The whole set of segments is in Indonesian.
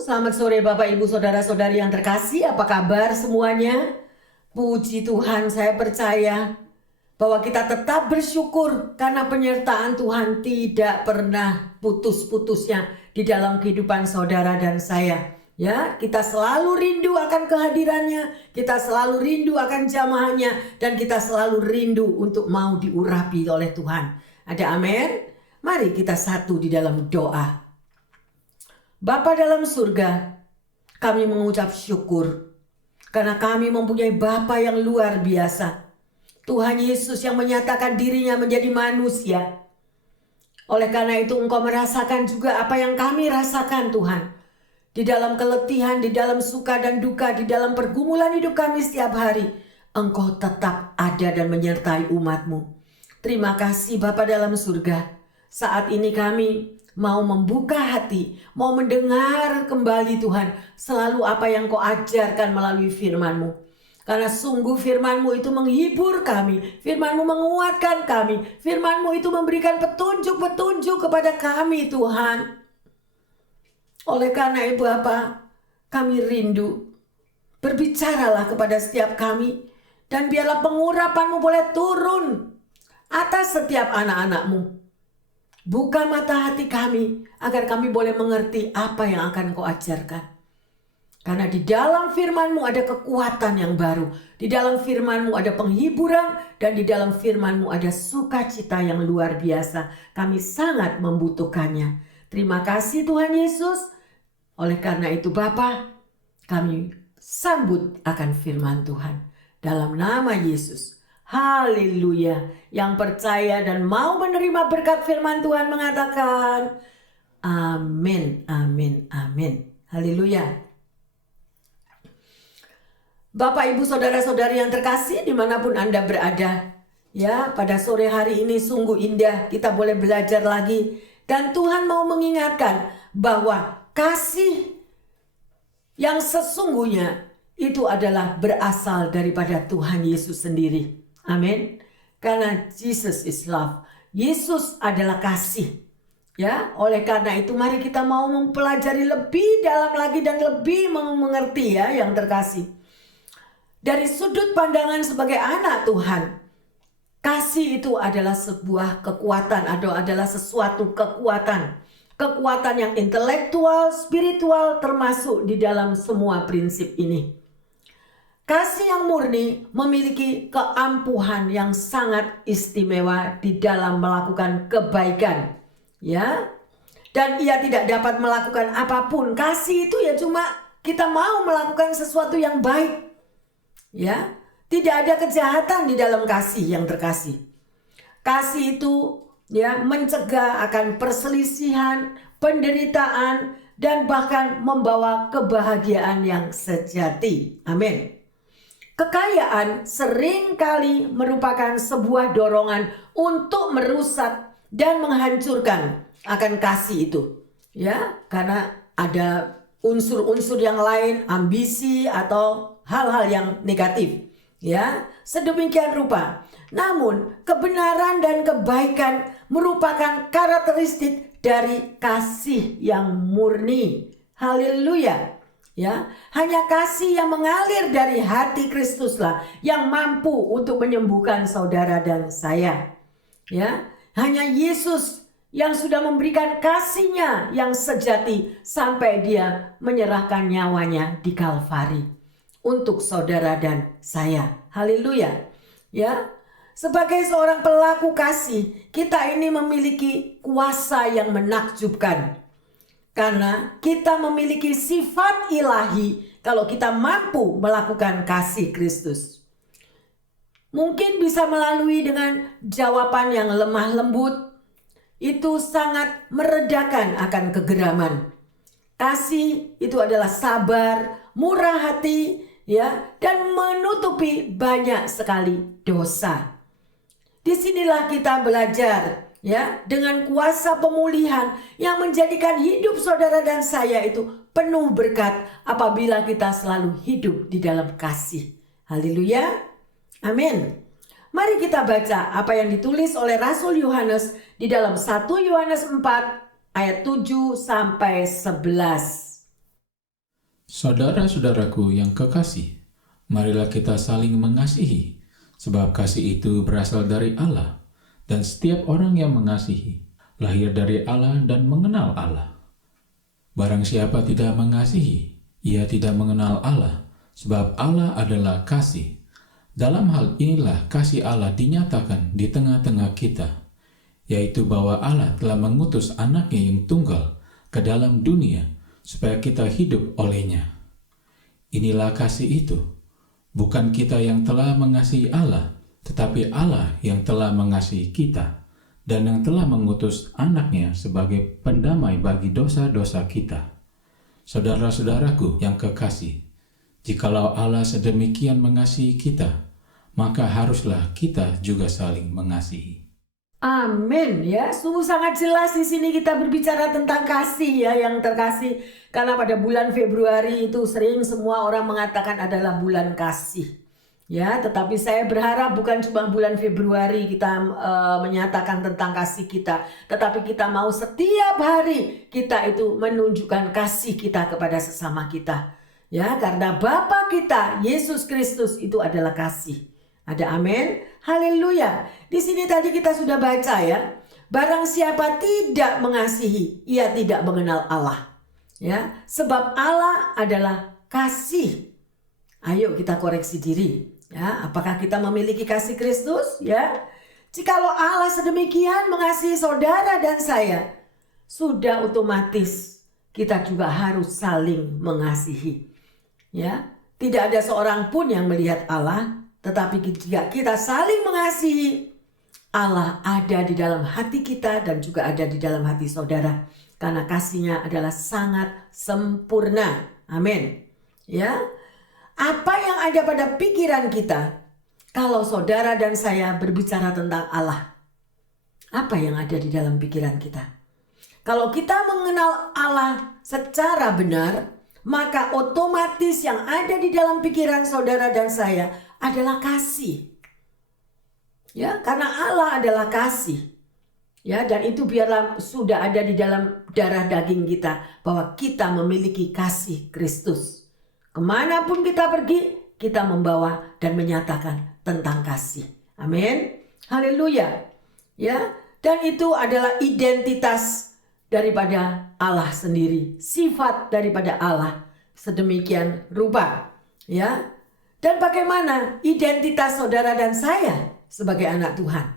selamat sore Bapak Ibu Saudara-saudari yang terkasih. Apa kabar semuanya? Puji Tuhan, saya percaya bahwa kita tetap bersyukur karena penyertaan Tuhan tidak pernah putus-putusnya di dalam kehidupan saudara dan saya. Ya, kita selalu rindu akan kehadirannya, kita selalu rindu akan jamaahnya, dan kita selalu rindu untuk mau diurapi oleh Tuhan. Ada amin? Mari kita satu di dalam doa. Bapa dalam surga, kami mengucap syukur karena kami mempunyai Bapa yang luar biasa. Tuhan Yesus yang menyatakan dirinya menjadi manusia. Oleh karena itu Engkau merasakan juga apa yang kami rasakan Tuhan. Di dalam keletihan, di dalam suka dan duka, di dalam pergumulan hidup kami setiap hari, Engkau tetap ada dan menyertai umat-Mu. Terima kasih Bapa dalam surga. Saat ini kami mau membuka hati, mau mendengar kembali Tuhan selalu apa yang Kau ajarkan melalui firman-Mu. Karena sungguh firman-Mu itu menghibur kami, firman-Mu menguatkan kami, firman-Mu itu memberikan petunjuk-petunjuk kepada kami Tuhan. Oleh karena itu Bapa, kami rindu, berbicaralah kepada setiap kami, dan biarlah pengurapan-Mu boleh turun atas setiap anak-anak-Mu. Buka mata hati kami agar kami boleh mengerti apa yang akan Kau ajarkan. Karena di dalam firman-Mu ada kekuatan yang baru. Di dalam firman-Mu ada penghiburan. Dan di dalam firman-Mu ada sukacita yang luar biasa. Kami sangat membutuhkannya. Terima kasih Tuhan Yesus. Oleh karena itu Bapa, kami sambut akan firman Tuhan. Dalam nama Yesus. Haleluya. Yang percaya dan mau menerima berkat firman Tuhan mengatakan amin, amin, amin. Haleluya. Bapak Ibu Saudara-saudari yang terkasih dimanapun Anda berada, ya, pada sore hari ini sungguh indah kita boleh belajar lagi. Dan Tuhan mau mengingatkan bahwa kasih yang sesungguhnya itu adalah berasal daripada Tuhan Yesus sendiri. Amin. Karena Jesus is love. Yesus adalah kasih. Ya, oleh karena itu mari kita mau mempelajari lebih dalam lagi dan lebih mengerti ya yang terkasih. Dari sudut pandangan sebagai anak Tuhan, kasih itu adalah sebuah kekuatan atau adalah sesuatu kekuatan. Kekuatan yang intelektual, spiritual termasuk di dalam semua prinsip ini. Kasih yang murni memiliki keampuhan yang sangat istimewa di dalam melakukan kebaikan, ya. Dan ia tidak dapat melakukan apapun. Kasih itu ya cuma kita mau melakukan sesuatu yang baik, ya. Tidak ada kejahatan di dalam kasih yang terkasih. Kasih itu ya mencegah akan perselisihan, penderitaan, dan bahkan membawa kebahagiaan yang sejati. Amin. Kekayaan seringkali merupakan sebuah dorongan untuk merusak dan menghancurkan akan kasih itu. Ya, karena ada unsur-unsur yang lain, ambisi atau hal-hal yang negatif. Ya, sedemikian rupa. Namun, kebenaran dan kebaikan merupakan karakteristik dari kasih yang murni. Haleluya. Ya, hanya kasih yang mengalir dari hati Kristuslah yang mampu untuk menyembuhkan saudara dan saya. Ya, hanya Yesus yang sudah memberikan kasihnya yang sejati sampai dia menyerahkan nyawanya di Kalvari untuk saudara dan saya. Haleluya. Ya, sebagai seorang pelaku kasih, kita ini memiliki kuasa yang menakjubkan. Karena kita memiliki sifat ilahi kalau kita mampu melakukan kasih Kristus. Mungkin bisa melalui dengan jawaban yang lemah lembut. Itu sangat meredakan akan kegeraman. Kasih itu adalah sabar, murah hati, ya, dan menutupi banyak sekali dosa. Disinilah kita belajar, ya, dengan kuasa pemulihan yang menjadikan hidup saudara dan saya itu penuh berkat apabila kita selalu hidup di dalam kasih. Haleluya. Amin. Mari kita baca apa yang ditulis oleh Rasul Yohanes di dalam 1 Yohanes 4 ayat 7 sampai 11. Saudara-saudaraku yang kekasih, marilah kita saling mengasihi, sebab kasih itu berasal dari Allah, dan setiap orang yang mengasihi, lahir dari Allah dan mengenal Allah. Barang siapa tidak mengasihi, ia tidak mengenal Allah, sebab Allah adalah kasih. Dalam hal inilah kasih Allah dinyatakan di tengah-tengah kita, yaitu bahwa Allah telah mengutus anaknya yang tunggal ke dalam dunia, supaya kita hidup olehnya. Inilah kasih itu, bukan kita yang telah mengasihi Allah, tetapi Allah yang telah mengasihi kita, dan yang telah mengutus anaknya sebagai pendamai bagi dosa-dosa kita. Saudara-saudaraku yang kekasih, jikalau Allah sedemikian mengasihi kita, maka haruslah kita juga saling mengasihi. Amin ya, sungguh sangat jelas di sini kita berbicara tentang kasih ya yang terkasih. Karena pada bulan Februari itu sering semua orang mengatakan adalah bulan kasih. Ya, tetapi saya berharap bukan cuma bulan Februari kita menyatakan tentang kasih kita, tetapi kita mau setiap hari kita itu menunjukkan kasih kita kepada sesama kita. Ya, karena Bapa kita Yesus Kristus itu adalah kasih. Ada amin? Haleluya. Di sini tadi kita sudah baca ya. Barang siapa tidak mengasihi, ia tidak mengenal Allah. Ya, sebab Allah adalah kasih. Ayo kita koreksi diri. Ya, apakah kita memiliki kasih Kristus? Ya. Jikalau Allah sedemikian mengasihi saudara dan saya, sudah otomatis kita juga harus saling mengasihi. Ya, tidak ada seorang pun yang melihat Allah. Tetapi jika kita saling mengasihi, Allah ada di dalam hati kita dan juga ada di dalam hati saudara. Karena kasihnya adalah sangat sempurna. Amin. Ya, apa yang ada pada pikiran kita kalau saudara dan saya berbicara tentang Allah? Apa yang ada di dalam pikiran kita? Kalau kita mengenal Allah secara benar, maka otomatis yang ada di dalam pikiran saudara dan saya adalah kasih. Ya, karena Allah adalah kasih. Ya, dan itu biarlah sudah ada di dalam darah daging kita bahwa kita memiliki kasih Kristus. Kemanapun kita pergi, kita membawa dan menyatakan tentang kasih. Amin. Haleluya. Ya, dan itu adalah identitas daripada Allah sendiri, sifat daripada Allah sedemikian rupa. Ya. Dan bagaimana identitas saudara dan saya sebagai anak Tuhan?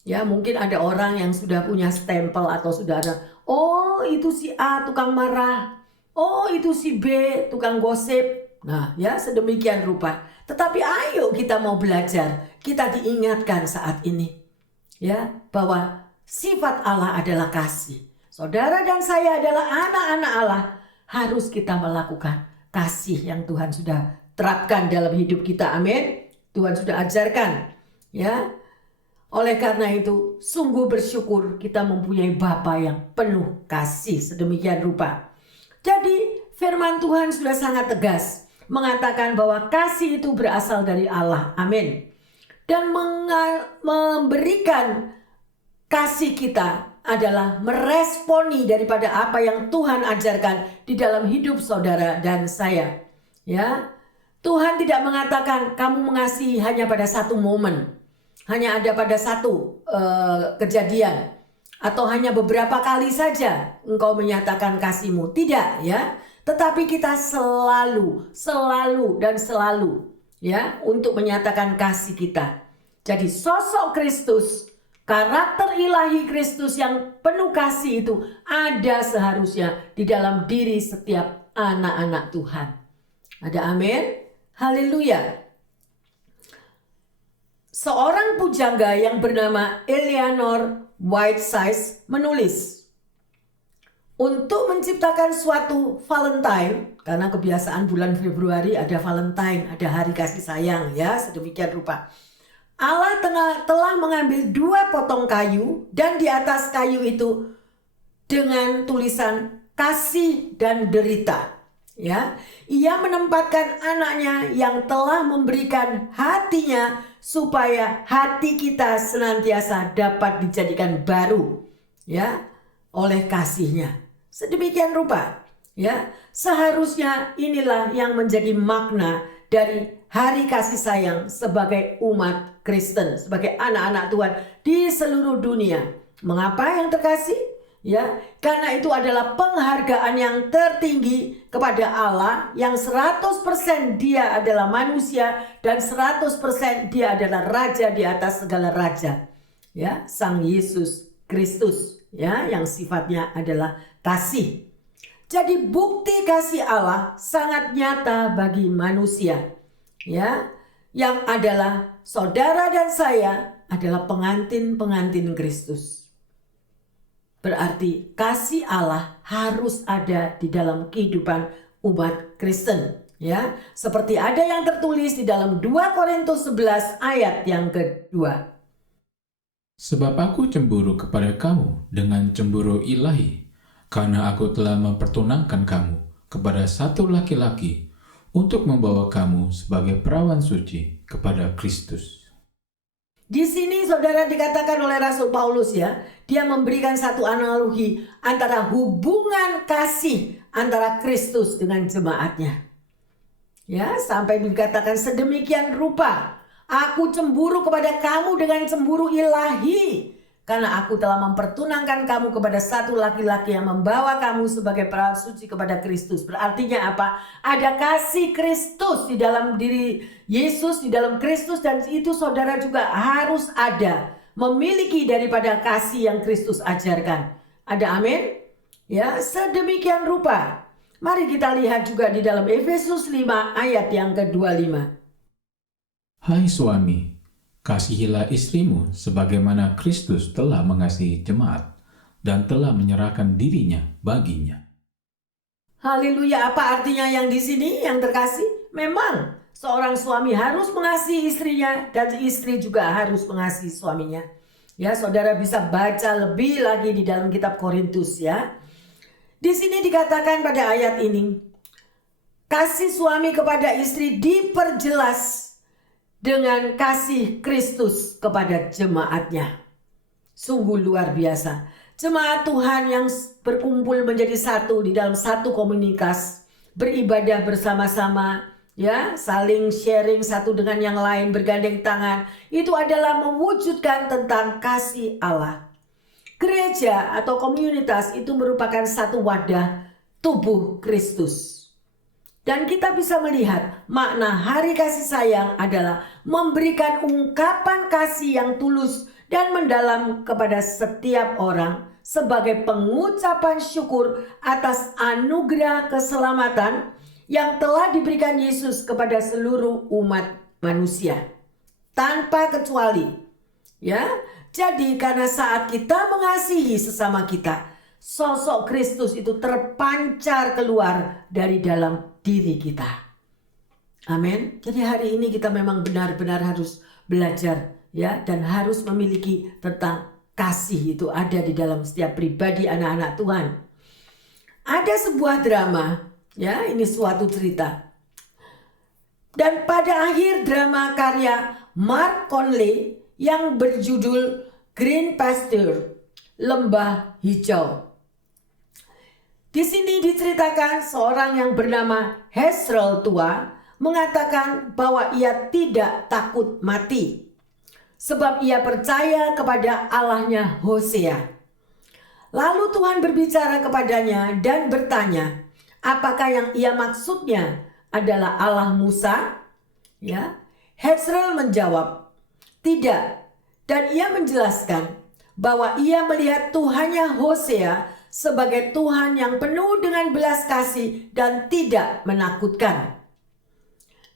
Ya, mungkin ada orang yang sudah punya stempel atau sudah ada, oh itu si A tukang marah, oh itu si B tukang gosip. Nah ya, sedemikian rupa. Tetapi ayo kita mau belajar, kita diingatkan saat ini ya bahwa sifat Allah adalah kasih. Saudara dan saya adalah anak-anak Allah. Harus kita melakukan kasih yang Tuhan sudah terapkan dalam hidup kita. Amin. Tuhan sudah ajarkan. Ya. Oleh karena itu, sungguh bersyukur kita mempunyai Bapa yang penuh kasih sedemikian rupa. Jadi, firman Tuhan sudah sangat tegas mengatakan bahwa kasih itu berasal dari Allah. Amin. Dan memberikan kasih kita adalah meresponi daripada apa yang Tuhan ajarkan di dalam hidup saudara dan saya. Ya. Tuhan tidak mengatakan kamu mengasihi hanya pada satu momen, hanya ada pada satu kejadian, atau hanya beberapa kali saja engkau menyatakan kasihmu. Tidak ya, tetapi kita selalu ya untuk menyatakan kasih kita. Jadi sosok Kristus, karakter ilahi Kristus yang penuh kasih itu ada seharusnya di dalam diri setiap anak-anak Tuhan. Ada amin? Haleluya. Seorang pujangga yang bernama Eleanor Whitesides menulis, untuk menciptakan suatu Valentine, karena kebiasaan bulan Februari ada Valentine, ada hari kasih sayang ya, sedemikian rupa. Allah telah mengambil 2 potong kayu dan di atas kayu itu dengan tulisan kasih dan derita. Ya, ia menempatkan anaknya yang telah memberikan hatinya supaya hati kita senantiasa dapat dijadikan baru ya oleh kasihnya. Sedemikian rupa Ya, seharusnya inilah yang menjadi makna dari hari kasih sayang sebagai umat Kristen, sebagai anak-anak Tuhan di seluruh dunia. Mengapa yang terkasih? Ya, karena itu adalah penghargaan yang tertinggi kepada Allah yang 100% dia adalah manusia dan 100% dia adalah raja di atas segala raja. Ya, Sang Yesus Kristus, ya, yang sifatnya adalah kasih. Jadi bukti kasih Allah sangat nyata bagi manusia, ya, yang adalah saudara dan saya adalah pengantin-pengantin Kristus. Berarti kasih Allah harus ada di dalam kehidupan umat Kristen, ya. Seperti ada yang tertulis di dalam 2 Korintus 11 ayat yang kedua. Sebab aku cemburu kepada kamu dengan cemburu ilahi, karena aku telah mempertunangkan kamu kepada satu laki-laki untuk membawa kamu sebagai perawan suci kepada Kristus. Di sini saudara dikatakan oleh Rasul Paulus, ya, dia memberikan satu analogi antara hubungan kasih antara Kristus dengan jemaatnya. Ya, sampai dikatakan sedemikian rupa, aku cemburu kepada kamu dengan cemburu ilahi, karena aku telah mempertunangkan kamu kepada satu laki-laki yang membawa kamu sebagai perawan suci kepada Kristus. Berartinya apa? Ada kasih Kristus di dalam diri Yesus, di dalam Kristus, dan itu saudara juga harus ada, memiliki daripada kasih yang Kristus ajarkan. Ada amin? Ya, sedemikian rupa. Mari kita lihat juga di dalam Efesus 5 ayat yang ke-25. Hai suami, kasihilah istrimu sebagaimana Kristus telah mengasihi jemaat dan telah menyerahkan dirinya baginya. Haleluya, apa artinya yang di sini yang terkasih? Memang seorang suami harus mengasihi istrinya dan istri juga harus mengasihi suaminya. Ya, saudara bisa baca lebih lagi di dalam kitab Korintus, ya. Di sini dikatakan pada ayat ini, kasih suami kepada istri diperjelas dengan kasih Kristus kepada jemaatnya. Sungguh luar biasa. Jemaat Tuhan yang berkumpul menjadi satu di dalam satu komunitas, beribadah bersama-sama, ya, saling sharing satu dengan yang lain, bergandeng tangan, itu adalah mewujudkan tentang kasih Allah. Gereja atau komunitas itu merupakan satu wadah tubuh Kristus. Dan kita bisa melihat makna hari kasih sayang adalah memberikan ungkapan kasih yang tulus dan mendalam kepada setiap orang sebagai pengucapan syukur atas anugerah keselamatan yang telah diberikan Yesus kepada seluruh umat manusia tanpa kecuali. Ya, jadi karena saat kita mengasihi sesama kita, sosok Kristus itu terpancar keluar dari dalam diri kita. Amin. Jadi hari ini kita memang benar-benar harus belajar, ya, dan harus memiliki tentang kasih itu ada di dalam setiap pribadi anak-anak Tuhan. Ada sebuah drama, ya, ini suatu cerita. Dan pada akhir drama karya Mark Conley yang berjudul Green Pasture, Lembah Hijau. Di sini diceritakan seorang yang bernama Hezrel tua mengatakan bahwa ia tidak takut mati sebab ia percaya kepada Allahnya Hosea. Lalu Tuhan berbicara kepadanya dan bertanya, apakah yang ia maksudnya adalah Allah Musa? Ya, Hezrel menjawab, tidak. Dan ia menjelaskan bahwa ia melihat Tuhannya Hosea sebagai Tuhan yang penuh dengan belas kasih dan tidak menakutkan.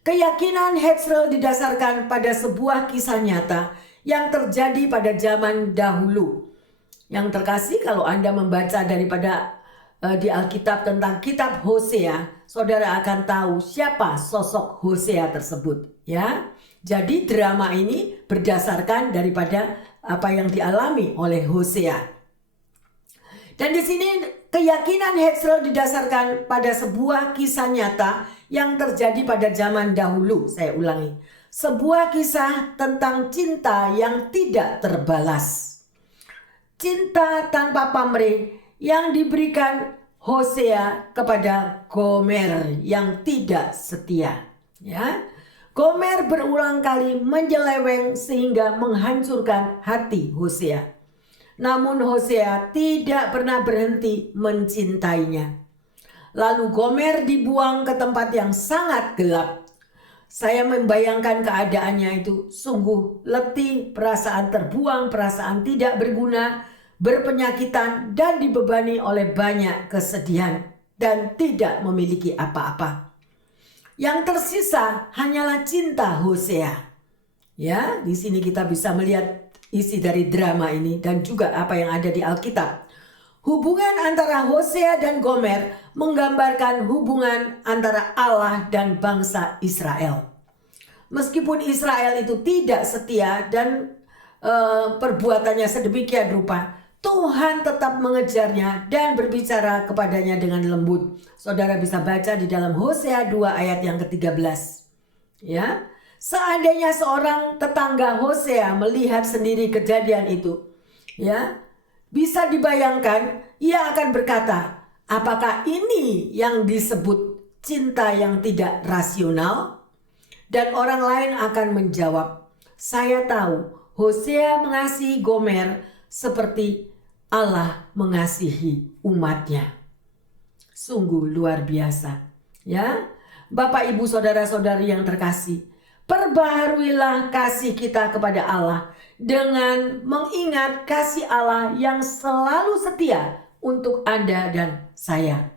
Keyakinan Hezrel didasarkan pada sebuah kisah nyata yang terjadi pada zaman dahulu. Yang terkasih, kalau Anda membaca daripada di Alkitab tentang kitab Hosea, saudara akan tahu siapa sosok Hosea tersebut, ya. Jadi drama ini berdasarkan daripada apa yang dialami oleh Hosea. Dan di sini keyakinan Hezrel didasarkan pada sebuah kisah nyata yang terjadi pada zaman dahulu. Saya ulangi, sebuah kisah tentang cinta yang tidak terbalas. Cinta tanpa pamrih yang diberikan Hosea kepada Gomer yang tidak setia. Ya, Gomer berulang kali menyeleweng sehingga menghancurkan hati Hosea. Namun Hosea tidak pernah berhenti mencintainya. Lalu Gomer dibuang ke tempat yang sangat gelap. Saya membayangkan keadaannya itu sungguh letih, perasaan terbuang, perasaan tidak berguna, berpenyakitan, dan dibebani oleh banyak kesedihan dan tidak memiliki apa-apa. Yang tersisa hanyalah cinta Hosea. Ya, di sini kita bisa melihat isi dari drama ini dan juga apa yang ada di Alkitab. Hubungan antara Hosea dan Gomer menggambarkan hubungan antara Allah dan bangsa Israel. Meskipun Israel itu tidak setia dan perbuatannya sedemikian rupa, Tuhan tetap mengejarnya dan berbicara kepadanya dengan lembut. Saudara bisa baca di dalam Hosea 2 ayat yang ke-13. Ya, seandainya seorang tetangga Hosea melihat sendiri kejadian itu, ya, bisa dibayangkan ia akan berkata, apakah ini yang disebut cinta yang tidak rasional? Dan orang lain akan menjawab, saya tahu Hosea mengasihi Gomer seperti Allah mengasihi umatnya. Sungguh luar biasa. Ya, Bapak, Ibu, Saudara-saudari yang terkasih, perbaharuilah kasih kita kepada Allah dengan mengingat kasih Allah yang selalu setia untuk Anda dan saya.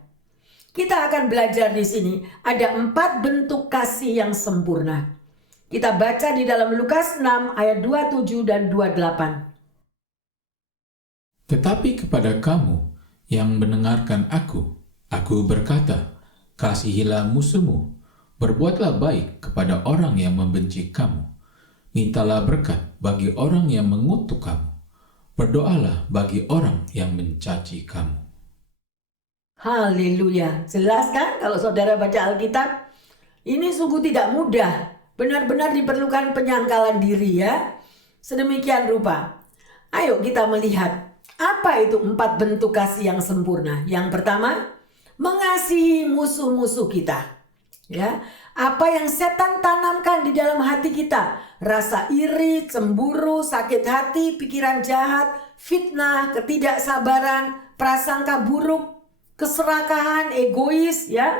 Kita akan belajar di sini ada 4 bentuk kasih yang sempurna. Kita baca di dalam Lukas 6 ayat 27 dan 28. Tetapi kepada kamu yang mendengarkan aku berkata, kasihilah musuhmu, berbuatlah baik kepada orang yang membenci kamu, mintalah berkat bagi orang yang mengutuk kamu, berdoalah bagi orang yang mencaci kamu. Haleluya. Jelas kan kalau saudara baca Alkitab? Ini sungguh tidak mudah. Benar-benar diperlukan penyangkalan diri ya. Sedemikian rupa. Ayo kita melihat apa itu 4 bentuk kasih yang sempurna. Yang pertama, mengasihi musuh-musuh kita. Ya, apa yang setan tanamkan di dalam hati kita, rasa iri, cemburu, sakit hati, pikiran jahat, fitnah, ketidaksabaran, prasangka buruk, keserakahan, egois, ya,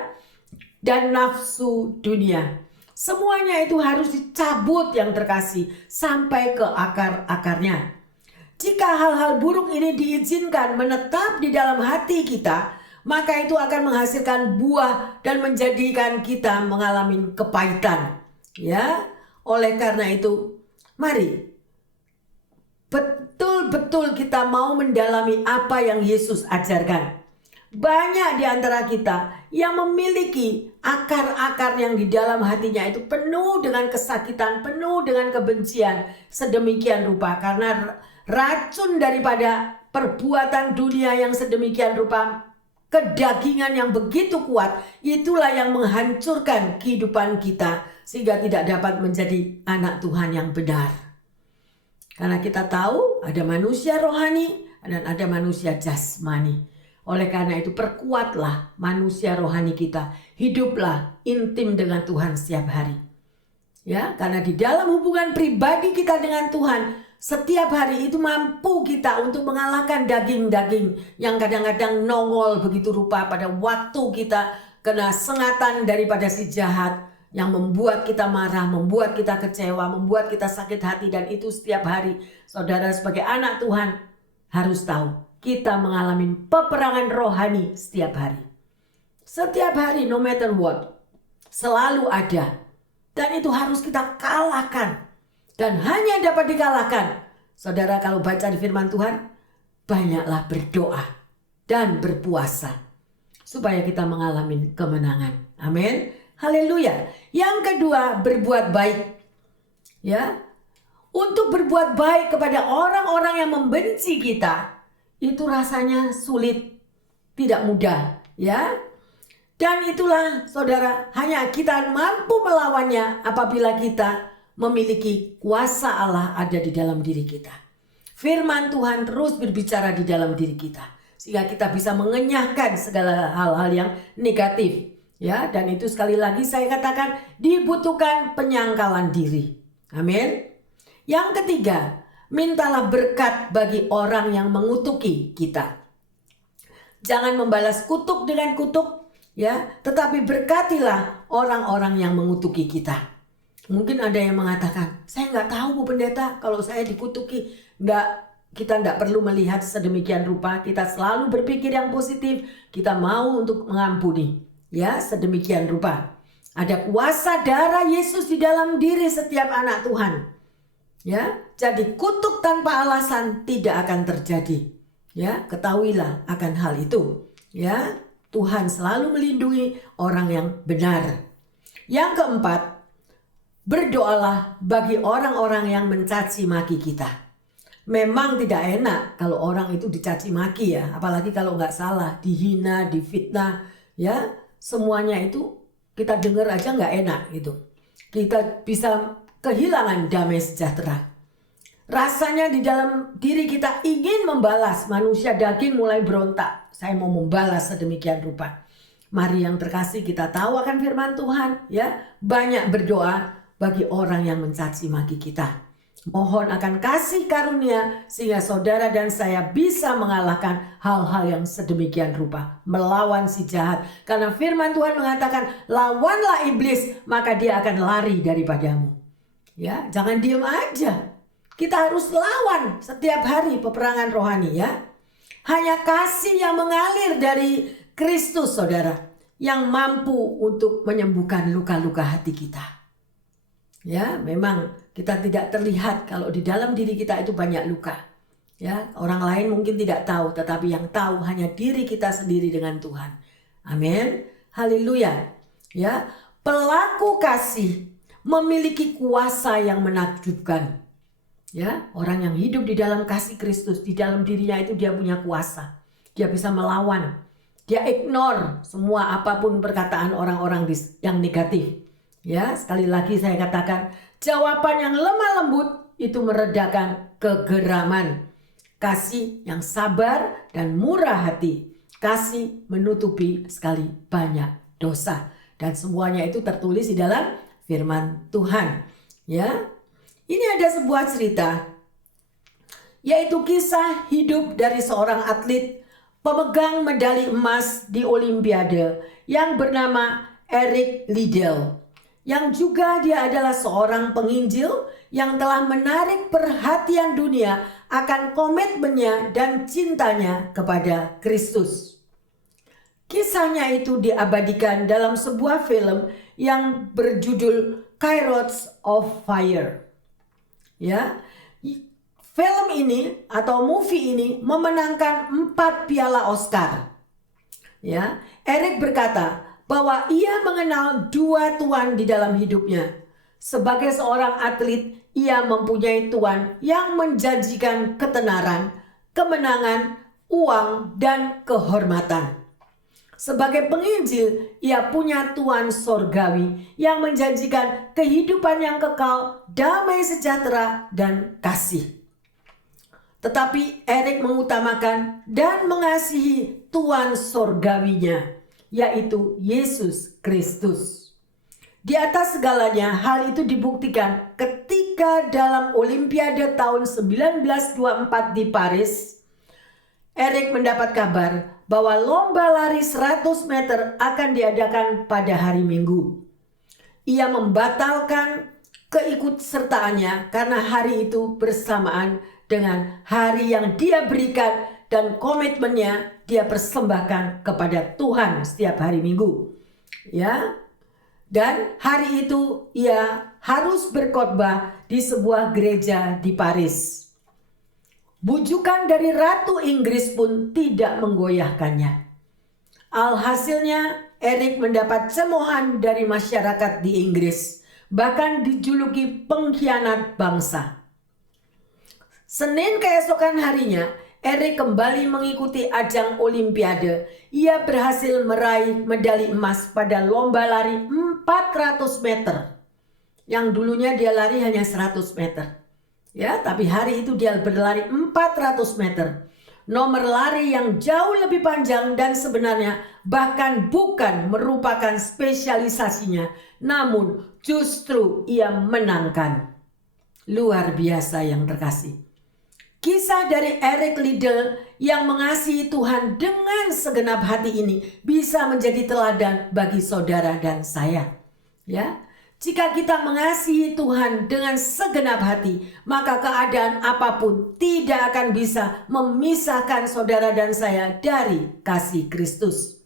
dan nafsu dunia. Semuanya itu harus dicabut yang terkasih sampai ke akar-akarnya. Jika hal-hal buruk ini diizinkan menetap di dalam hati kita, maka itu akan menghasilkan buah dan menjadikan kita mengalami kepahitan. Ya, oleh karena itu, mari betul-betul kita mau mendalami apa yang Yesus ajarkan. Banyak di antara kita yang memiliki akar-akar yang di dalam hatinya itu penuh dengan kesakitan, penuh dengan kebencian, sedemikian rupa karena racun daripada perbuatan dunia yang sedemikian rupa, kedagingan yang begitu kuat, itulah yang menghancurkan kehidupan kita sehingga tidak dapat menjadi anak Tuhan yang benar. Karena kita tahu ada manusia rohani dan ada manusia jasmani. Oleh karena itu perkuatlah manusia rohani kita. Hiduplah intim dengan Tuhan setiap hari. Ya, karena di dalam hubungan pribadi kita dengan Tuhan, setiap hari itu mampu kita untuk mengalahkan daging-daging yang kadang-kadang nongol begitu rupa pada waktu kita kena sengatan daripada si jahat yang membuat kita marah, membuat kita kecewa, membuat kita sakit hati, dan itu setiap hari. Saudara sebagai anak Tuhan harus tahu kita mengalami peperangan rohani setiap hari. Setiap hari, no matter what, selalu ada. Dan itu harus kita kalahkan. Dan hanya dapat dikalahkan, saudara, kalau baca di firman Tuhan, banyaklah berdoa dan berpuasa supaya kita mengalami kemenangan. Amin. Haleluya. Yang kedua, berbuat baik. Ya. Untuk berbuat baik kepada orang-orang yang membenci kita, itu rasanya sulit, tidak mudah, ya. Dan itulah, saudara, hanya kita mampu melawannya apabila kita memiliki kuasa Allah ada di dalam diri kita. Firman Tuhan terus berbicara di dalam diri kita. sehingga kita bisa mengenyahkan segala hal-hal yang negatif. Ya, dan itu sekali lagi saya katakan dibutuhkan penyangkalan diri. Amin. Yang ketiga, mintalah berkat bagi orang yang mengutuki kita. Jangan membalas kutuk dengan kutuk, ya, tetapi berkatilah orang-orang yang mengutuki kita. Mungkin ada yang mengatakan, saya nggak tahu Bu Pendeta kalau saya dikutuki. Kita nggak perlu melihat sedemikian rupa. Kita selalu berpikir yang positif. Kita mau untuk mengampuni. Ya, sedemikian rupa. Ada kuasa darah Yesus di dalam diri setiap anak Tuhan. Ya, jadi kutuk tanpa alasan tidak akan terjadi. Ya, ketahuilah akan hal itu. Ya, Tuhan selalu melindungi orang yang benar. Yang keempat, berdoalah bagi orang-orang yang mencaci maki kita. Memang tidak enak kalau orang itu dicaci maki ya, apalagi kalau nggak salah, dihina, difitnah, ya. Semuanya itu kita dengar aja nggak enak gitu. Kita bisa kehilangan damai sejahtera. Rasanya di dalam diri kita ingin membalas. Manusia daging mulai berontak. Saya mau membalas sedemikian rupa. Mari yang terkasih kita tahu akan firman Tuhan. Ya, banyak berdoa bagi orang yang mencaci maki kita. Mohon akan kasih karunia sehingga saudara dan saya bisa mengalahkan hal-hal yang sedemikian rupa. Melawan si jahat. Karena firman Tuhan mengatakan, lawanlah iblis maka dia akan lari daripadamu. Ya, jangan diam aja. Kita harus lawan setiap hari peperangan rohani ya. Hanya kasih yang mengalir dari Kristus saudara, yang mampu untuk menyembuhkan luka-luka hati kita. Ya, memang kita tidak terlihat kalau di dalam diri kita itu banyak luka. Ya, orang lain mungkin tidak tahu, tetapi yang tahu hanya diri kita sendiri dengan Tuhan. Amin. Haleluya. Ya, pelaku kasih memiliki kuasa yang menakjubkan. Ya, orang yang hidup di dalam kasih Kristus, di dalam dirinya itu dia punya kuasa. Dia bisa melawan. Dia ignore semua apapun perkataan orang-orang yang negatif. Ya, sekali lagi saya katakan, jawaban yang lemah lembut itu meredakan kegeraman. Kasih yang sabar dan murah hati. Kasih menutupi sekali banyak dosa. Dan semuanya itu tertulis di dalam firman Tuhan. Ya, ini ada sebuah cerita, yaitu kisah hidup dari seorang atlet pemegang medali emas di Olimpiade yang bernama Eric Liddell. Yang juga dia adalah seorang penginjil yang telah menarik perhatian dunia akan komitmennya dan cintanya kepada Kristus. Kisahnya itu diabadikan dalam sebuah film yang berjudul Chariots of Fire. Ya, film ini atau movie ini memenangkan 4 piala Oscar. Ya, Eric berkata bahwa ia mengenal 2 tuan di dalam hidupnya. Sebagai seorang atlet, ia mempunyai tuan yang menjanjikan ketenaran, kemenangan, uang, dan kehormatan. Sebagai penginjil, ia punya tuan sorgawi yang menjanjikan kehidupan yang kekal, damai sejahtera, dan kasih. Tetapi Eric mengutamakan dan mengasihi tuan sorgawinya, yaitu Yesus Kristus. Di atas segalanya, hal itu dibuktikan ketika dalam Olimpiade tahun 1924 di Paris, Eric mendapat kabar bahwa lomba lari 100 meter akan diadakan pada hari Minggu. Ia membatalkan keikutsertaannya karena hari itu bersamaan dengan hari yang dia berikan dan komitmennya dia persembahkan kepada Tuhan setiap hari Minggu. Ya. Dan hari itu ia harus berkhotbah di sebuah gereja di Paris. Bujukan dari Ratu Inggris pun tidak menggoyahkannya. Alhasilnya Eric mendapat cemoohan dari masyarakat di Inggris, bahkan dijuluki pengkhianat bangsa. Senin keesokan harinya, Eric kembali mengikuti ajang Olimpiade. Ia berhasil meraih medali emas pada lomba lari 400 meter. Yang dulunya dia lari hanya 100 meter. Ya, tapi hari itu dia berlari 400 meter. nomor lari yang jauh lebih panjang dan sebenarnya bahkan bukan merupakan spesialisasinya, namun justru ia menangkan. Luar biasa yang terkasih. Kisah dari Eric Liddell yang mengasihi Tuhan dengan segenap hati ini bisa menjadi teladan bagi saudara dan saya. Ya, jika kita mengasihi Tuhan dengan segenap hati, maka keadaan apapun tidak akan bisa memisahkan saudara dan saya dari kasih Kristus.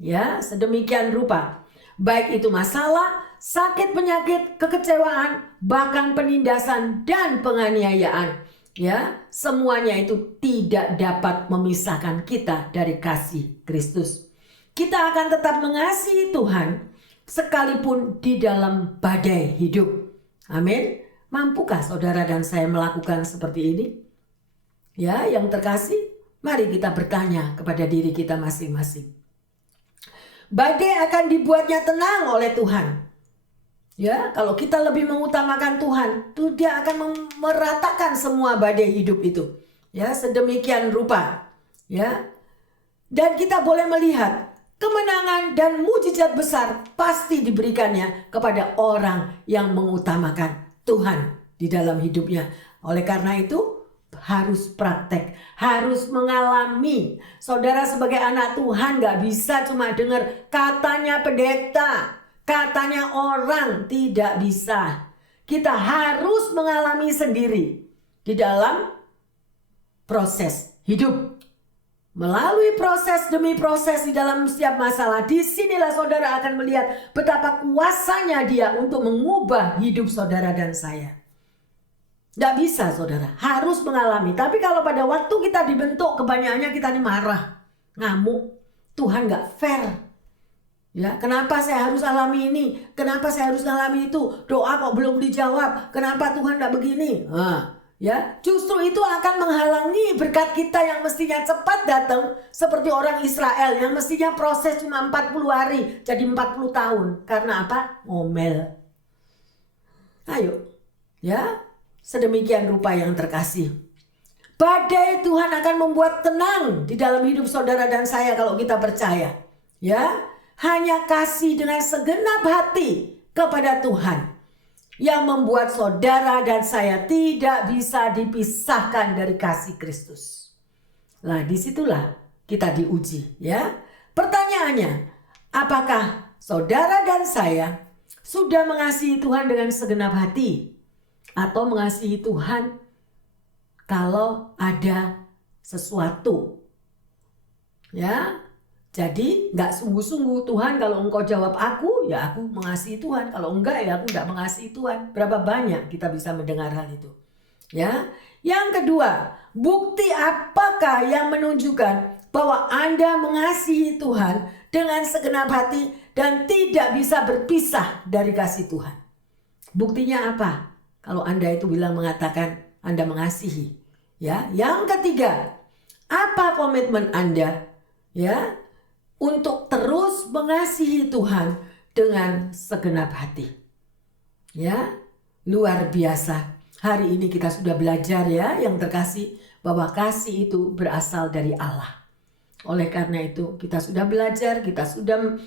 Ya, sedemikian rupa. Baik itu masalah, sakit, penyakit, kekecewaan, bahkan penindasan dan penganiayaan. Ya, semuanya itu tidak dapat memisahkan kita dari kasih Kristus. Kita akan tetap mengasihi Tuhan sekalipun di dalam badai hidup. Amin. Mampukah saudara dan saya melakukan seperti ini? Ya, yang terkasih, mari kita bertanya kepada diri kita masing-masing. Badai akan dibuatnya tenang oleh Tuhan. Ya, kalau kita lebih mengutamakan Tuhan, dia akan meratakan semua badai hidup itu. Ya, sedemikian rupa. Ya. Dan kita boleh melihat kemenangan dan mujizat besar pasti diberikannya kepada orang yang mengutamakan Tuhan di dalam hidupnya. Oleh karena itu, harus praktek, harus mengalami. Saudara sebagai anak Tuhan gak bisa cuma dengar katanya pendeta, katanya orang, tidak bisa. Kita harus mengalami sendiri di dalam proses hidup. Melalui proses demi proses di dalam setiap masalah, disinilah saudara akan melihat betapa kuasanya Dia untuk mengubah hidup saudara dan saya. Tidak bisa saudara, harus mengalami. Tapi kalau pada waktu kita dibentuk, kebanyakannya kita ini marah, ngamuk. Tuhan gak fair. Ya, kenapa saya harus alami ini? Kenapa saya harus alami itu? Doa kok belum dijawab? Kenapa Tuhan gak begini? Ya, justru itu akan menghalangi berkat kita yang mestinya cepat datang, seperti orang Israel yang mestinya proses cuma 40 hari jadi 40 tahun. Karena apa? Ngomel. Ayo, ya, sedemikian rupa yang terkasih. Badai Tuhan akan membuat tenang di dalam hidup saudara dan saya kalau kita percaya. Ya, hanya kasih dengan segenap hati kepada Tuhan yang membuat saudara dan saya tidak bisa dipisahkan dari kasih Kristus. Nah, disitulah kita diuji, ya. Pertanyaannya, apakah saudara dan saya sudah mengasihi Tuhan dengan segenap hati? Atau mengasihi Tuhan kalau ada sesuatu? Ya, jadi gak sungguh-sungguh. Tuhan, kalau engkau jawab aku, ya aku mengasihi Tuhan. Kalau enggak, ya aku gak mengasihi Tuhan. Berapa banyak kita bisa mendengar hal itu? Ya. Yang kedua, bukti apakah yang menunjukkan bahwa Anda mengasihi Tuhan dengan segenap hati dan tidak bisa berpisah dari kasih Tuhan? Buktinya apa? Kalau Anda itu mengatakan Anda mengasihi. Ya. Yang ketiga, apa komitmen Anda? Ya, untuk terus mengasihi Tuhan dengan segenap hati. Ya, luar biasa. Hari ini kita sudah belajar ya yang terkasih bahwa kasih itu berasal dari Allah. Oleh karena itu kita sudah belajar, kita sudah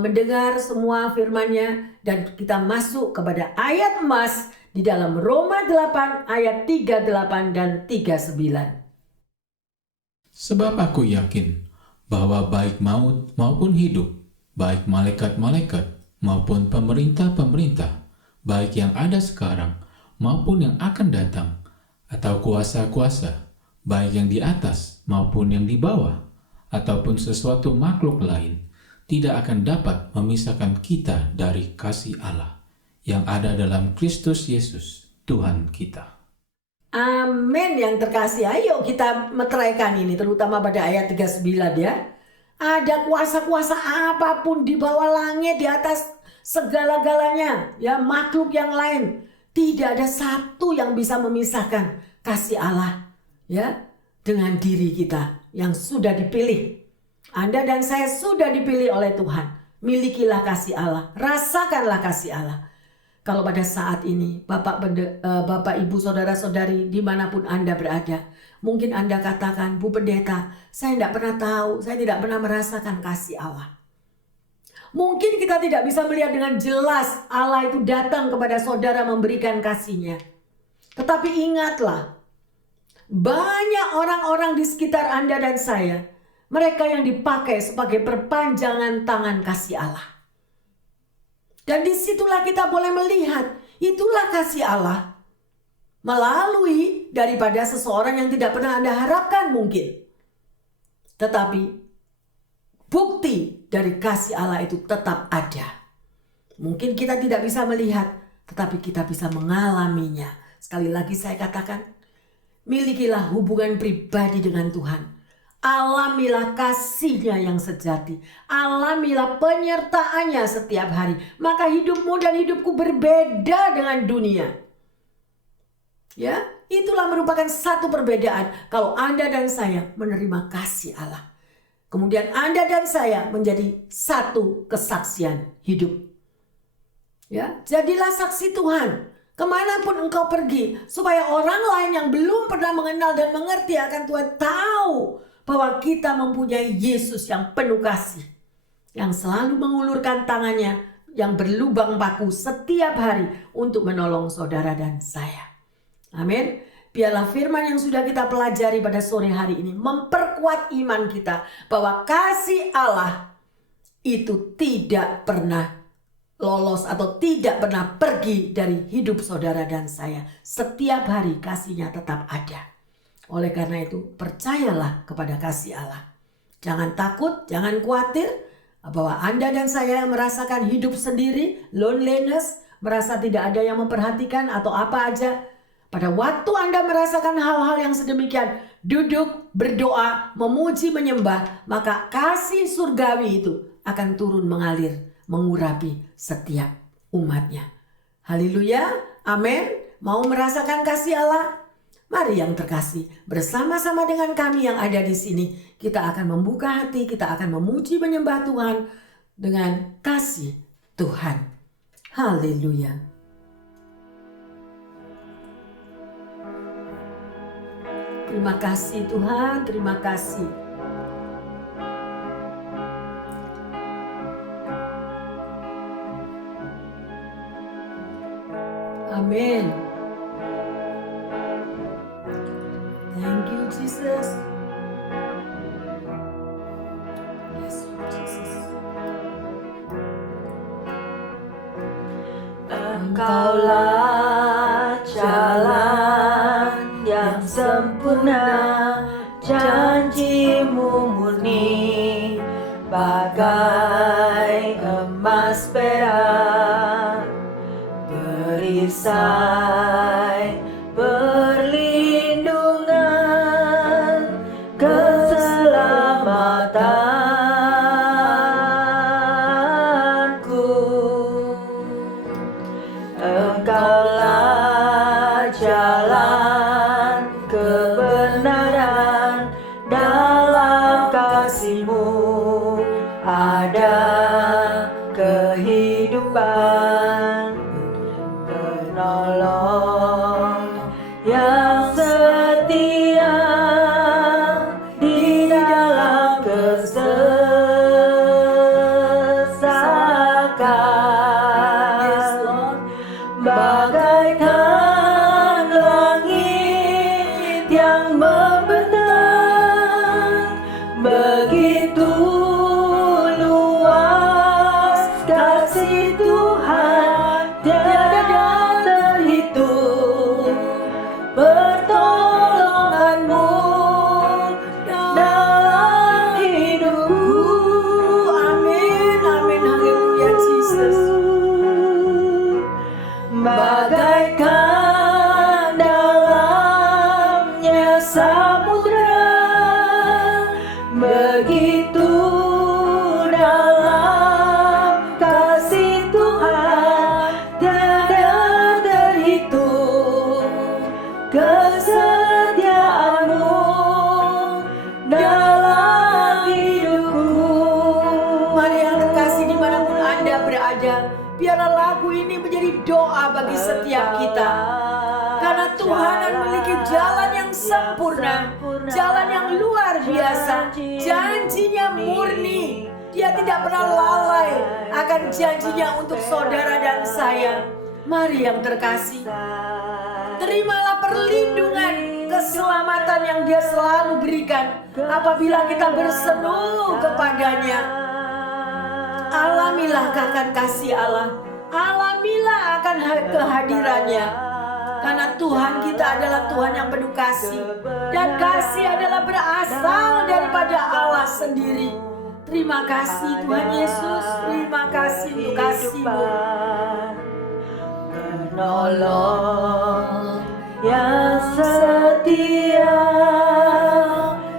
mendengar semua firman-Nya dan kita masuk kepada ayat emas di dalam Roma 8 ayat 38 dan 39. Sebab aku yakin bahwa baik maut maupun hidup, baik malaikat-malaikat maupun pemerintah-pemerintah, baik yang ada sekarang maupun yang akan datang, atau kuasa-kuasa, baik yang di atas maupun yang di bawah, ataupun sesuatu makhluk lain, tidak akan dapat memisahkan kita dari kasih Allah yang ada dalam Kristus Yesus, Tuhan kita. Amin yang terkasih. Ayo kita meteraikan ini terutama pada ayat 39 ya. Ada kuasa-kuasa apapun di bawah langit, di atas segala-galanya, ya makhluk yang lain. Tidak ada satu yang bisa memisahkan kasih Allah ya dengan diri kita yang sudah dipilih. Anda dan saya sudah dipilih oleh Tuhan. Milikilah kasih Allah, rasakanlah kasih Allah. Kalau pada saat ini Bapak Ibu Saudara-saudari dimanapun Anda berada, mungkin Anda katakan, Bu Pendeta, saya tidak pernah tahu, saya tidak pernah merasakan kasih Allah. Mungkin kita tidak bisa melihat dengan jelas Allah itu datang kepada saudara memberikan kasih-Nya. Tetapi ingatlah, banyak orang-orang di sekitar Anda dan saya, mereka yang dipakai sebagai perpanjangan tangan kasih Allah. Dan disitulah kita boleh melihat, itulah kasih Allah. Melalui daripada seseorang yang tidak pernah Anda harapkan mungkin. Tetapi bukti dari kasih Allah itu tetap ada. Mungkin kita tidak bisa melihat, tetapi kita bisa mengalaminya. Sekali lagi saya katakan, milikilah hubungan pribadi dengan Tuhan. Alamilah kasih-Nya yang sejati. Alamilah penyertaannya setiap hari. Maka hidupmu dan hidupku berbeda dengan dunia. Ya, itulah merupakan satu perbedaan kalau Anda dan saya menerima kasih Allah. Kemudian Anda dan saya menjadi satu kesaksian hidup. Ya, jadilah saksi Tuhan. Kemanapun engkau pergi, supaya orang lain yang belum pernah mengenal dan mengerti akan Tuhan tahu bahwa kita mempunyai Yesus yang penuh kasih, yang selalu mengulurkan tangannya, yang berlubang paku setiap hari untuk menolong saudara dan saya. Amin. Biarlah firman yang sudah kita pelajari pada sore hari ini memperkuat iman kita bahwa kasih Allah itu tidak pernah lolos atau tidak pernah pergi dari hidup saudara dan saya. Setiap hari kasih-Nya tetap ada. Oleh karena itu, percayalah kepada kasih Allah. Jangan takut, jangan khawatir bahwa Anda dan saya yang merasakan hidup sendiri, loneliness, merasa tidak ada yang memperhatikan atau apa aja. Pada waktu Anda merasakan hal-hal yang sedemikian, duduk, berdoa, memuji, menyembah, maka kasih surgawi itu akan turun mengalir, mengurapi setiap umatnya. Haleluya, amin. Mau merasakan kasih Allah? Mari yang terkasih, bersama-sama dengan kami yang ada di sini, kita akan membuka hati, kita akan memuji menyembah Tuhan dengan kasih Tuhan. Haleluya. Terima kasih Tuhan, terima kasih. Amin. Thank you, Jesus. Yes, Lord Jesus. Engkaulah jalan yang sempurna, janji-Mu murni, bagai emas perak, perisai perlindungan, keselamatanku. Engkaulah jalan kebenaran, dalam kasih-Mu ada kehidupan, penolong yang setia di dalam kesesakan. Bagaikan langit yang membentang, begitu luas kasih Tuhan, tiada terhitung pertolongan-Mu dalam hidupku. Amin, amin, haleluya, Jesus. Bagaikan dalamnya samudra, begitu dalam kasih Tuhan, tiada terhitung kesetiaan-Mu dalam hidupku. Mari yang terkasih dimanapun Anda berada, biarlah lagu ini menjadi doa bagi setiap kita. Karena Tuhan memiliki jalan yang sempurna, jalan yang luar biasa, janjinya murni. Dia tidak pernah lalai akan janjinya untuk saudara dan saya. Mari yang terkasih, terimalah perlindungan, keselamatan yang Dia selalu berikan apabila kita berseru kepadanya. Alamilah akan kasih Allah, alamilah akan kehadirannya. Karena Tuhan kita adalah Tuhan yang penuh kasih, dan kasih adalah berasal daripada Allah sendiri. Terima kasih Tuhan Yesus, terima kasih untuk kasih-Mu. Penolong yang setia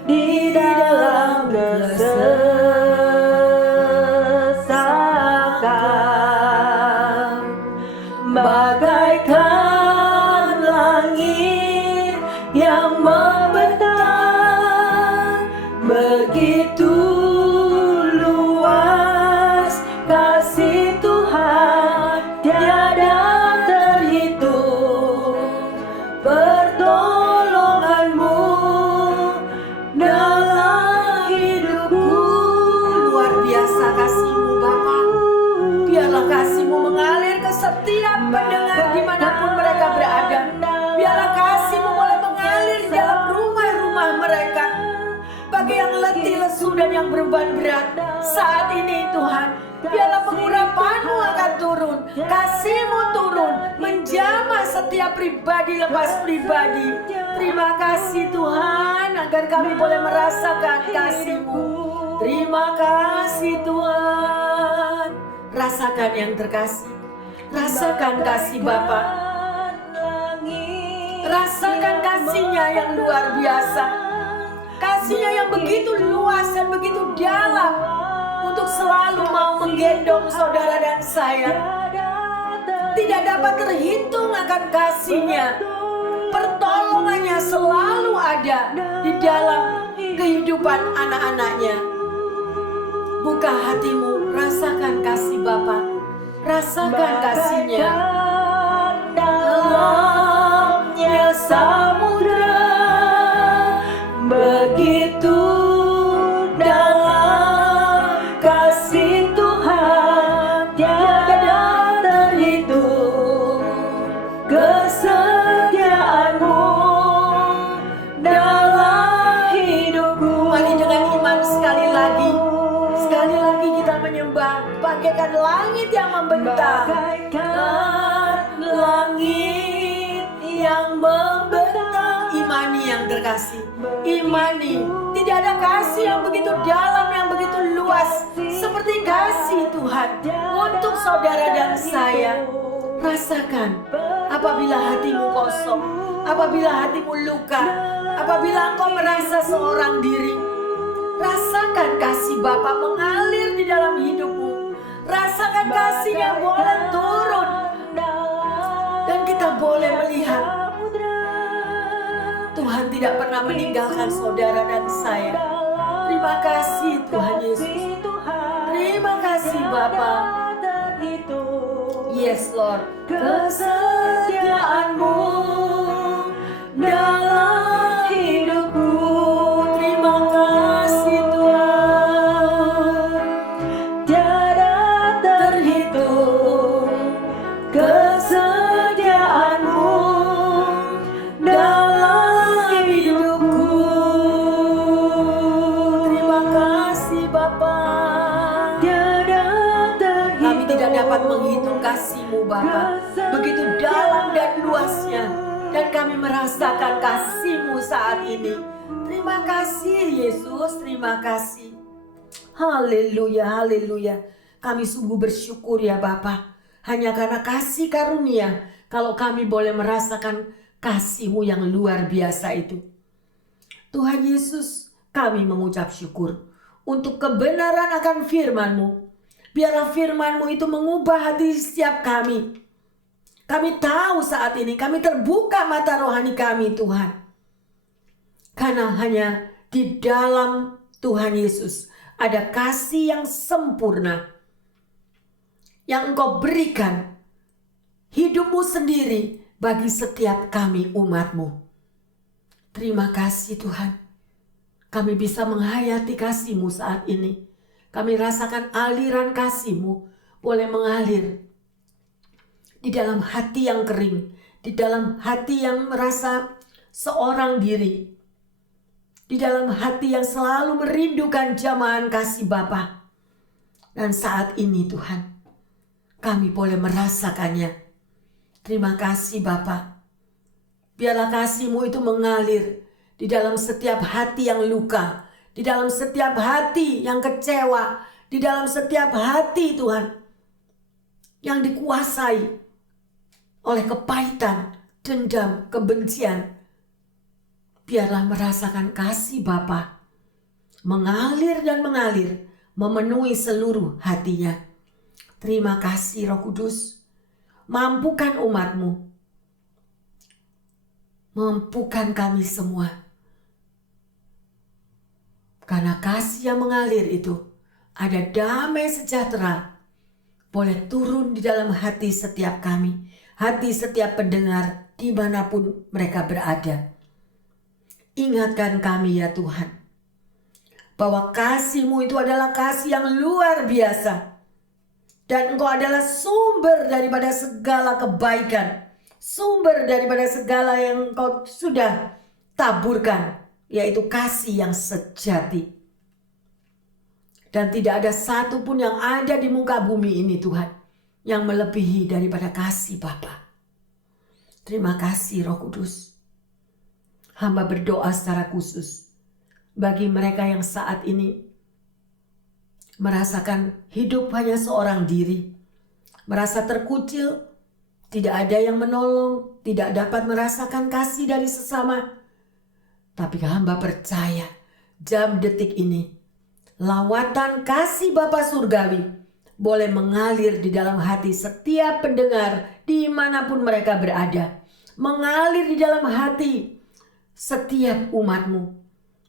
di dalam kesesakan, bagaikan langit yang membentang, begitu luas kasih Tuhan, tiada terhitung. Pertolongan-Mu dalam hidupku. Luar biasa kasih-Mu Bapa. Biarlah kasih-Mu mengalir ke setiap pendengar dimanapun mereka berada. Biarlah kasih-Mu boleh mengalir di dalam rumah-rumah mereka. Bagi yang letih, lesu, dan yang beban berat saat ini Tuhan, biarlah pengurapan-Mu akan turun, kasih-Mu turun, menjamah setiap pribadi lepas pribadi. Terima kasih Tuhan, agar kami boleh merasakan kasih-Mu. Terima kasih Tuhan. Rasakan yang terkasih, rasakan kasih Bapa, rasakan kasih-Nya yang luar biasa, kasih-Nya yang begitu luas dan begitu dalam, untuk selalu mau menggendong saudara dan saya. Tidak dapat terhitung akan kasih-Nya. Pertolongannya selalu ada di dalam kehidupan anak-anaknya. Buka hatimu, rasakan kasih Bapa, rasakan kasih-Nya. Dalamnya samudra, begitu dalam kasih Tuhan, tiada terhitung. Kesetiaan-Mu dalam hidupku. Mari dengan iman sekali lagi kita menyembah, bagaikan langit yang membentang, Bagaikan langit yang membentang. imani yang terkasih, imani. Tidak ada kasih yang begitu dalam, yang begitu luas seperti kasih Tuhan untuk saudara dan saya. Rasakan apabila hatimu kosong, apabila hatimu luka, apabila engkau merasa seorang diri. Rasakan kasih Bapa mengalir di dalam hidupmu. Rasakan kasih yang boleh turun, dan kita boleh melihat Tuhan tidak pernah meninggalkan saudara dan saya. Terima kasih Tuhan Yesus. Terima kasih Bapa. Yes Lord. Kesetiaan-Mu dalam hidupku. Terima kasih Tuhan. Tiada terhitung. Kesetiaan-Mu dalam hidupku. Terima kasih Bapa. Tiada terhitung. Kami tidak dapat menghitung kasih-Mu Bapa, begitu dalam dan luasnya, dan kami merasakan kasih-Mu saat ini. Terima kasih Yesus, terima kasih. Haleluya, haleluya. Kami sungguh bersyukur ya Bapa, hanya karena kasih karunia, kalau kami boleh merasakan kasih-Mu yang luar biasa itu. Tuhan Yesus, kami mengucap syukur untuk kebenaran akan firman-Mu. Biarlah firman-Mu itu mengubah hati setiap kami. Kami tahu saat ini, kami terbuka mata rohani kami Tuhan. Karena hanya di dalam Tuhan Yesus ada kasih yang sempurna yang Engkau berikan hidup-Mu sendiri bagi setiap kami umat-Mu. Terima kasih Tuhan. Kami bisa menghayati kasih-Mu saat ini. Kami rasakan aliran kasih-Mu boleh mengalir di dalam hati yang kering, di dalam hati yang merasa seorang diri, di dalam hati yang selalu merindukan jamahan kasih Bapa. Dan saat ini Tuhan, kami boleh merasakannya. Terima kasih Bapa. Biarlah kasih-Mu itu mengalir di dalam setiap hati yang luka, di dalam setiap hati yang kecewa, di dalam setiap hati Tuhan yang dikuasai oleh kepahitan, dendam, kebencian. Biarlah merasakan kasih Bapa mengalir dan mengalir, memenuhi seluruh hatinya. Terima kasih Roh Kudus. Mampukan umat-Mu, mampukan kami semua. Karena kasih yang mengalir itu, ada damai sejahtera boleh turun di dalam hati setiap kami, hati setiap pendengar dimanapun mereka berada. Ingatkan kami ya Tuhan, bahwa kasih-Mu itu adalah kasih yang luar biasa. Dan Engkau adalah sumber daripada segala kebaikan, sumber daripada segala yang Engkau sudah taburkan, yaitu kasih yang sejati. Dan tidak ada satupun yang ada di muka bumi ini Tuhan, yang melebihi daripada kasih Bapa. Terima kasih Roh Kudus. Hamba berdoa secara khusus bagi mereka yang saat ini merasakan hidup hanya seorang diri, merasa terkucil, tidak ada yang menolong, tidak dapat merasakan kasih dari sesama. Tapi hamba percaya jam detik ini lawatan kasih Bapa Surgawi boleh mengalir di dalam hati setiap pendengar dimanapun mereka berada. Mengalir di dalam hati setiap umat-Mu.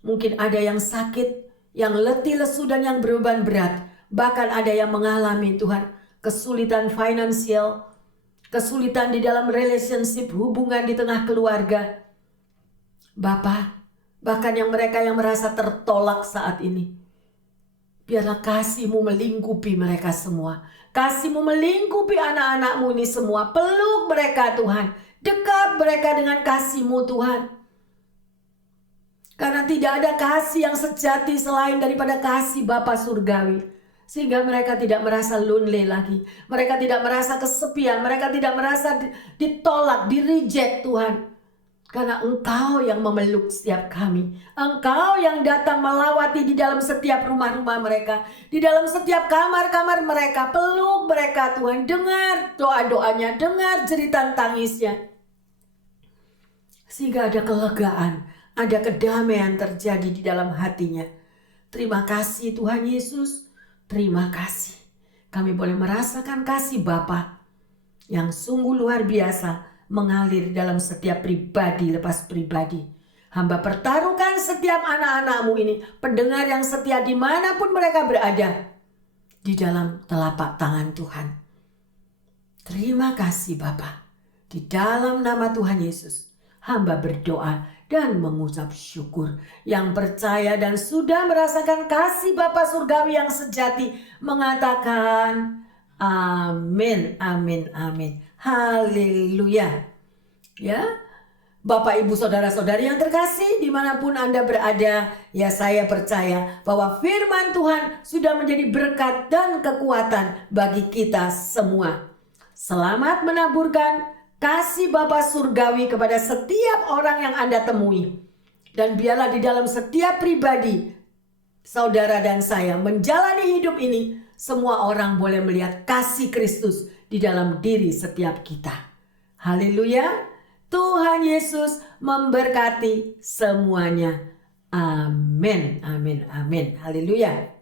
Mungkin ada yang sakit, yang letih lesu dan yang beban berat. Bahkan ada yang mengalami Tuhan kesulitan finansial, kesulitan di dalam relationship, hubungan di tengah keluarga. Bapa, bahkan yang mereka yang merasa tertolak saat ini. Biarlah kasih-Mu melingkupi mereka semua. Kasih-Mu melingkupi anak-anak-Mu ini semua. Peluk mereka Tuhan. Dekat mereka dengan kasih-Mu Tuhan. Karena tidak ada kasih yang sejati selain daripada kasih Bapa Surgawi. Sehingga mereka tidak merasa lonely lagi. Mereka tidak merasa kesepian. Mereka tidak merasa ditolak, di-reject Tuhan. Karena Engkau yang memeluk setiap kami. Engkau yang datang melawati di dalam setiap rumah-rumah mereka. Di dalam setiap kamar-kamar mereka. Peluk mereka Tuhan. Dengar doa-doanya. Dengar jeritan tangisnya. Sehingga ada kelegaan. Ada kedamaian terjadi di dalam hatinya. Terima kasih Tuhan Yesus. Terima kasih. Kami boleh merasakan kasih Bapa yang sungguh luar biasa mengalir dalam setiap pribadi lepas pribadi. Hamba pertaruhkan setiap anak-anak-Mu ini, pendengar yang setia dimanapun mereka berada, di dalam telapak tangan Tuhan. Terima kasih Bapa. Di dalam nama Tuhan Yesus, hamba berdoa dan mengucap syukur. Yang percaya dan sudah merasakan kasih Bapa Surgawi yang sejati mengatakan amin, amin, amin. Haleluya. Ya, Bapak Ibu Saudara-saudari yang terkasih dimanapun Anda berada, ya saya percaya bahwa firman Tuhan sudah menjadi berkat dan kekuatan bagi kita semua. Selamat menaburkan kasih Bapa Surgawi kepada setiap orang yang Anda temui. Dan biarlah di dalam setiap pribadi, saudara dan saya menjalani hidup ini, semua orang boleh melihat kasih Kristus di dalam diri setiap kita. Haleluya. Tuhan Yesus memberkati semuanya. Amin, amin, amin. Haleluya.